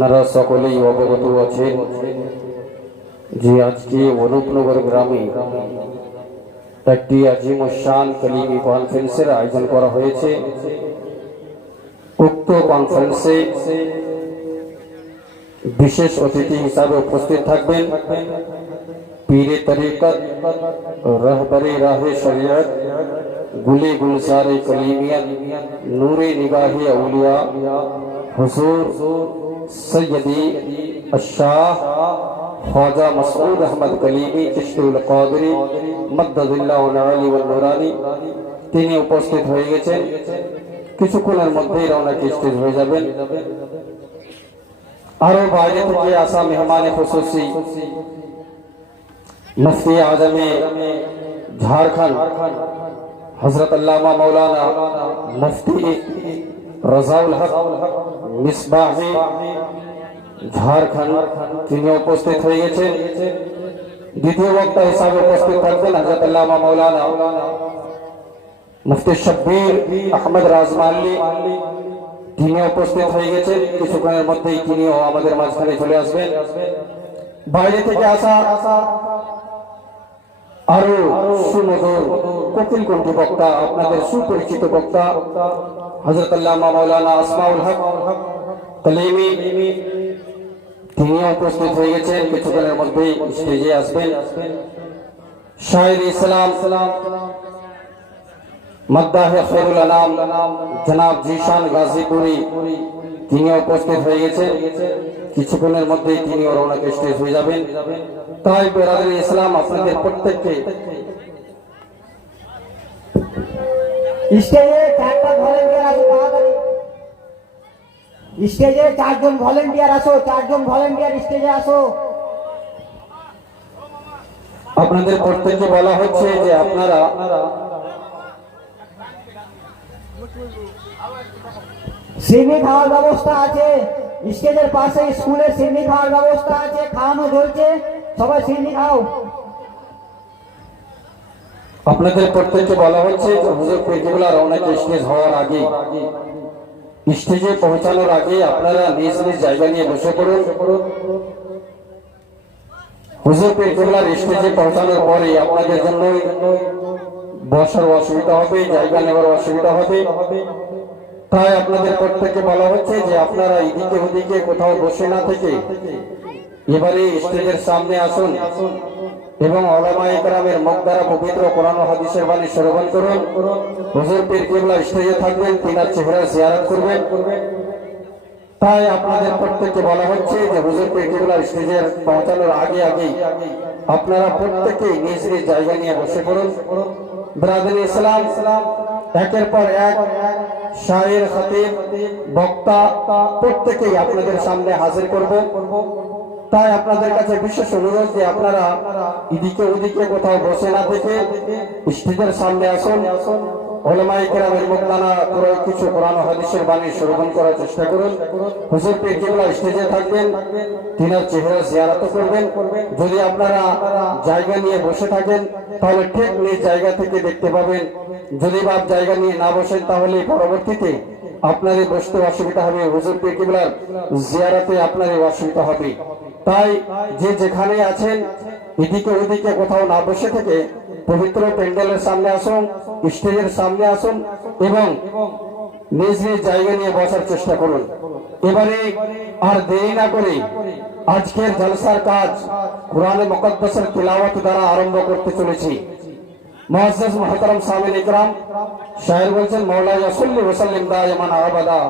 আপনারা সকলেই অবগত আছেন যে আজকে অনুপনগর গ্রামে একটি আজিমুশান কালিমি কনফারেন্সের আয়োজন করা হয়েছে। উক্ত কনফারেন্সে বিশেষ অতিথি হিসাবে উপস্থিত থাকবেন পীরে তরিকত, রাহবরে রাহে শরিয়ত, গুলে গুলজারে কলিমিয়ত, নূরে নিগাহে আউলিয়া হুজুর सैयदी शाह ख्वाजा मसूद अहमद कलीमी चिश्तीउल कादरी मद्ददिल्लाहु आली ওয়াল নুরানি তিনি উপস্থিত হয়ে গেছেন। কিছুক্ষণের মধ্যেই রওনা স্টেজ হয়ে যাবেন। আরো বাইরে থেকে আসা মেহমানে খুসুসি মুফতি আজমে ঝাড়খণ্ড হযরত আল্লামা মাওলানা মুফতি রাজাউল হক মিসবাহি ঝাড়খণ্ড তিনি উপস্থিত হয়ে গেছেন। দ্বিতীয় বক্তা হিসাবে উপস্থিত থাকবেন হযরত আল্লামা মাওলানা মুফতি শব্বির আহমদ রাজমালি তিনি উপস্থিত হয়ে গেছেন। কিছুক্ষণের মধ্যেই তিনিও আমাদের মাঝখানে চলে আসবেন। বাইরে থেকে আসা আরো সুমধুর কোকিল কণ্ঠী বক্তা, আপনাদের সুপরিচিত বক্তা হযরত আল্লামা মাওলানা আসমাউল হক কলিমি তিনিও উপস্থিত হয়ে গেছেন। কিছুক্ষণের মধ্যেই স্টেজে আসবেন। শায়ের ইসলাম মদ্দাহে খৈরুল আনাম জনাব জিশান গাজীপুরি তিনি উপস্থিত হয়ে গেছেন। কিছুক্ষণের মধ্যেই তিনি রওনা স্টেজ হয়ে যাবেন। তাই বেরাদরি ইসলাম আপনাদের প্রত্যেককে স্টেজে চারজন ভলেন্টিয়ার আসো, চারজন ভলেন্টিয়ার স্টেজে আসো। আপনাদের প্রত্যেককে বলা হচ্ছে যে আপনারা সিন্নি খাওয়ার ব্যবস্থা আছে, স্টেজের পাশে স্কুলের সিন্নি খাওয়ার ব্যবস্থা আছে, খাওয়ানো চলছে, সবাই সিন্নি খাও। আপনাদের প্রত্যেককে বলা হচ্ছে যে হুজুর পীরকেবলা রওনা স্টেজ হওয়ার আগে, স্টেজে পৌঁছানোর আগে আপনারা নিজ নিজ জায়গা নিয়ে বসে পড়ুন। হুজুর পীরকেবলার স্টেজে পৌঁছানোর পরে আপনাদের জন্য বসার অসুবিধা হবে, জায়গা নেওয়ার অসুবিধা হবে। তাই আপনাদের প্রত্যেককে বলা হচ্ছে যে আপনারা এদিকে ওদিকে কোথাও বসে না থেকে এবারে স্টেজের সামনে আসুন এবং উলামায়ে কেরামের মুখ দ্বারা পবিত্র কোরআন ও হাদিসের বাণী শ্রবণ করুন। হুজুর পীরকেবলা স্টেজে থাকবেন, তিনার চেহারা জিয়ারত করবেন। তাই আপনাদের প্রত্যেককে বলা হচ্ছে যে হুজুর পীরকেবলা স্টেজের পৌঁছানোর আগে আপনারা প্রত্যেকেই নিজ নিজ জায়গা নিয়ে বসে পড়ুন। বেরাদরি ইসলাম একের পর এক শায়ের, খতিব, বক্তা প্রত্যেকেই আপনাদের সামনে হাজির করব। তাই আপনাদের কাছে বিশেষ অনুরোধ যে আপনারা এদিকে ওদিকে কোথাও বসে না থেকে স্টেজের সামনে আসুন। উলামায়ে কেরামের মুখ দ্বারা কিছু কোরআন ও হাদিসের বাণী শ্রবণ করার চেষ্টা করুন। হুজুর পীরকেবলা স্টেজে থাকবেন, তিনার চেহারা জিয়ারত করবেন। যদি আপনারা জায়গা নিয়ে বসে থাকেন তাহলে ঠিক নিজ জায়গা থেকে দেখতে পাবেন। যদি বাপ জায়গা নিয়ে না বসেন তাহলে পরবর্তীতে আপনাদের বসতে অসুবিধা হবে, হুজুর পীরকেবলার জিয়ারতে আপনাদের অসুবিধা হবে। তাই যে যেখানে আছেন এদিকে ওদিকে কোথাও না বসে থেকে পবিত্র প্যান্ডেলের সামনে আসুন, স্টেজের সামনে আসুন এবং নিজ নিজ জায়গা নিয়ে বসার চেষ্টা করুন। এবারে আর দেরি না করে আজকের জলসার কাজ কুরআনে মুকদ্দাসের তিলাওয়াত দ্বারা আরম্ভ করতে চলেছি। মুআজ্জাজ মুহতারাম সামিন ইকরাম শায়ের বলছেন, মাওলা ইয়া সাল্লি ওয়া সাল্লিম দাইমান আবাদা